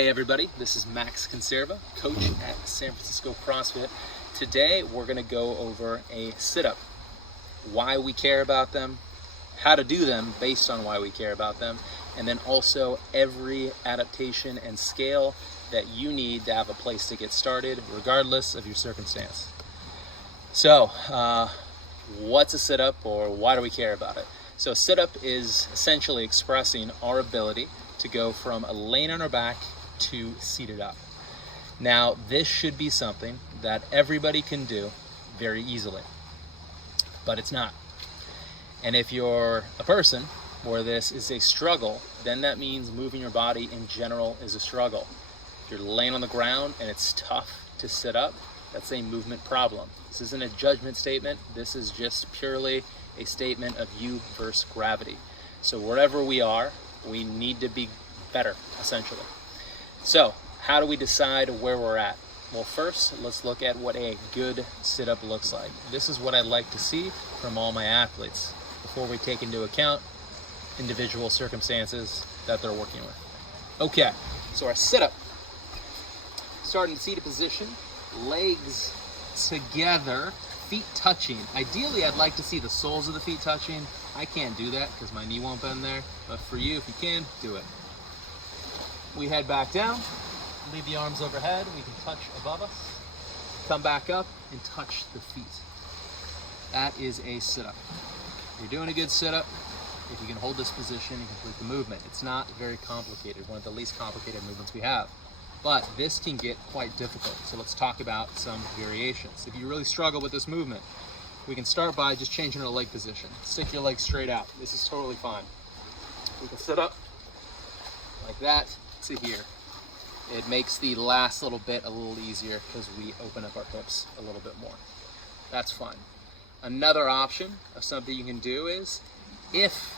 Hey everybody, this is Max Conserva, coach at San Francisco CrossFit. Today we're going to go over a sit-up, why we care about them, how to do them based on why we care about them, and then also every adaptation and scale that you need to have a place to get started regardless of your circumstance. So what's a sit-up, or why do we care about it? So a sit-up is essentially expressing our ability to go from laying on our back to seated up. Now, this should be something that everybody can do very easily, but it's not. And if you're a person where this is a struggle, then that means moving your body in general is a struggle. If you're laying on the ground and it's tough to sit up, that's a movement problem. This isn't a judgment statement. This is just purely a statement of you versus gravity. So wherever we are, we need to be better, essentially. So how do we decide where we're at? Well, first, let's look at what a good sit-up looks like. This is what I'd like to see from all my athletes before we take into account individual circumstances that they're working with. Okay, so our sit-up, starting in seated position, legs together, feet touching. Ideally, I'd like to see the soles of the feet touching. I can't do that because my knee won't bend there, but for you, if you can, do it. We head back down, leave the arms overhead, we can touch above us, come back up and touch the feet. That is a sit-up. You're doing a good sit-up. If you can hold this position and complete the movement. It's not very complicated, one of the least complicated movements we have. But this can get quite difficult, so let's talk about some variations. If you really struggle with this movement, we can start by just changing our leg position. Stick your legs straight out. This is totally fine. We can sit up like that to here. It makes the last little bit a little easier because we open up our hips a little bit more. That's fine. Another option of something you can do is, if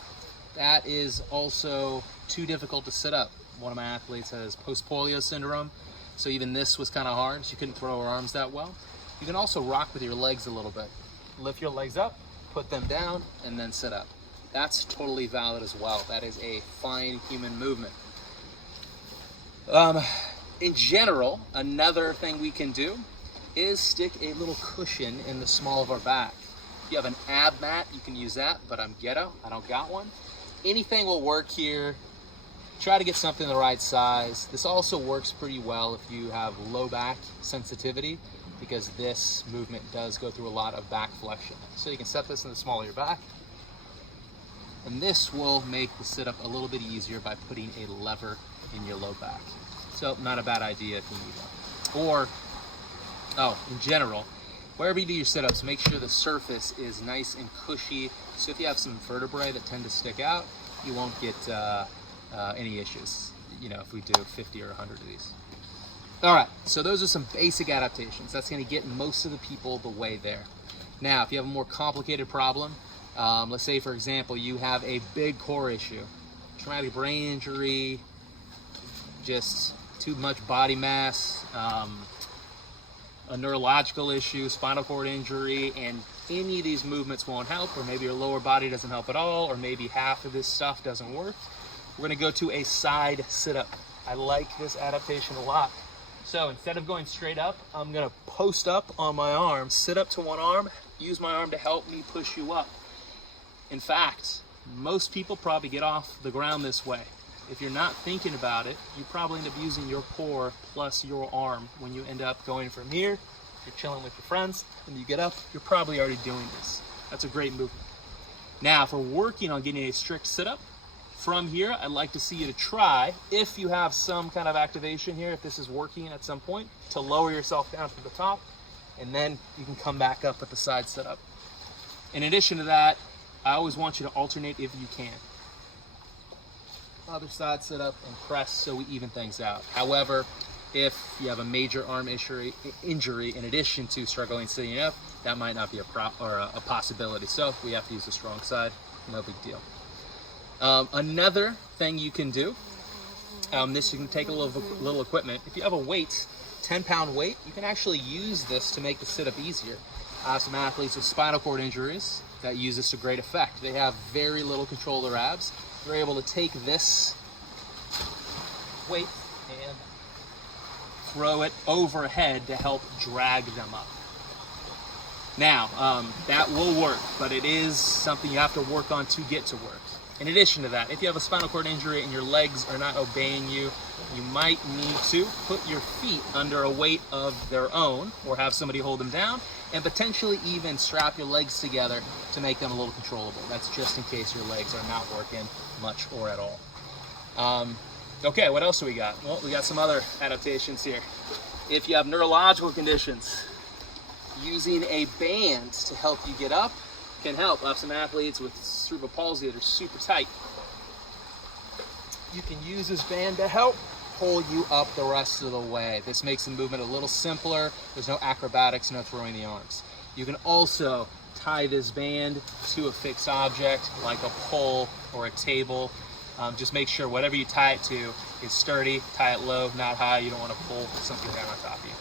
that is also too difficult to sit up, one of my athletes has post-polio syndrome, so even this was kind of hard. She couldn't throw her arms that well. You can also rock with your legs a little bit. Lift your legs up, put them down, and then sit up. That's totally valid as well. That is a fine human movement. In general, another thing we can do is stick a little cushion in the small of our back. If you have an ab mat, you can use that, but I'm ghetto, I don't got one. Anything will work here. Try to get something the right size. This also works pretty well if you have low back sensitivity, because this movement does go through a lot of back flexion. So you can set this in the small of your back, and this will make the sit-up a little bit easier by putting a lever in your low back. So not a bad idea if you need one. Or, in general, wherever you do your sit-ups, make sure the surface is nice and cushy. So if you have some vertebrae that tend to stick out, you won't get any issues, if we do 50 or 100 of these. All right, so those are some basic adaptations. That's gonna get most of the people the way there. Now, if you have a more complicated problem, let's say, for example, you have a big core issue, traumatic brain injury, just too much body mass, a neurological issue, spinal cord injury, and any of these movements won't help, or maybe your lower body doesn't help at all, or maybe half of this stuff doesn't work, we're gonna go to a side sit-up. I like this adaptation a lot. So instead of going straight up, I'm gonna post up on my arm, sit up to one arm, use my arm to help me push you up. In fact, most people probably get off the ground this way. If you're not thinking about it, you probably end up using your core plus your arm when you end up going from here, you're chilling with your friends, and you get up, you're probably already doing this. That's a great movement. Now, if we're working on getting a strict sit-up, from here, I'd like to see you to try, if you have some kind of activation here, if this is working at some point, to lower yourself down to the top, and then you can come back up with the side sit-up. In addition to that, I always want you to alternate if you can. Other side sit-up and press, so we even things out. However, if you have a major arm injury in addition to struggling sitting up, that might not be a possibility. So we have to use the strong side, no big deal. Another thing you can do, this you can take a little equipment. If you have a weight, 10-pound weight, you can actually use this to make the sit-up easier. Some athletes with spinal cord injuries that use this to great effect. They have very little control of their abs. They're able to take this weight and throw it overhead to help drag them up. Now, that will work, but it is something you have to work on to get to work. In addition to that, if you have a spinal cord injury and your legs are not obeying you, you might need to put your feet under a weight of their own or have somebody hold them down, and potentially even strap your legs together to make them a little controllable. That's just in case your legs are not working much or at all. Okay, what else do we got? Well, we got some other adaptations here. If you have neurological conditions, using a band to help you get up can help. I have some athletes with cerebral palsy that are super tight. You can use this band to help pull you up the rest of the way. This makes the movement a little simpler. There's no acrobatics, no throwing the arms. You can also tie this band to a fixed object like a pole or a table. Just make sure whatever you tie it to is sturdy. Tie it low, not high. You don't want to pull something down on top of you.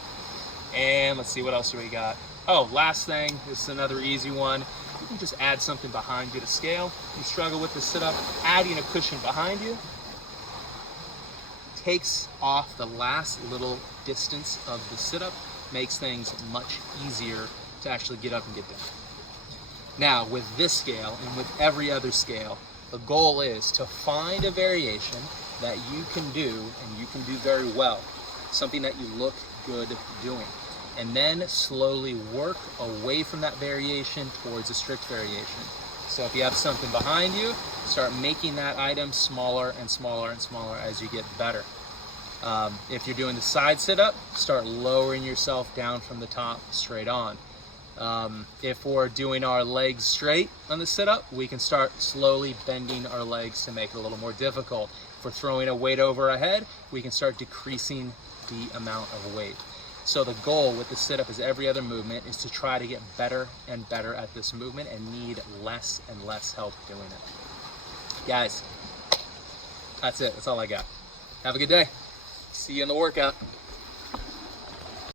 And let's see, what else do we got? Oh, last thing, this is another easy one. You can just add something behind you to scale. You struggle with the sit-up, adding a cushion behind you takes off the last little distance of the sit-up, makes things much easier to actually get up and get down. Now, with this scale and with every other scale, the goal is to find a variation that you can do and you can do very well, something that you look good doing, and then slowly work away from that variation towards a strict variation. So if you have something behind you, start making that item smaller and smaller and smaller as you get better. If you're doing the side sit-up, start lowering yourself down from the top straight on. If we're doing our legs straight on the sit-up, we can start slowly bending our legs to make it a little more difficult. If we're throwing a weight over our head, we can start decreasing the amount of weight. So the goal with the sit-up is every other movement is to try to get better and better at this movement and need less and less help doing it. Guys, that's it. That's all I got. Have a good day. See you in the workout.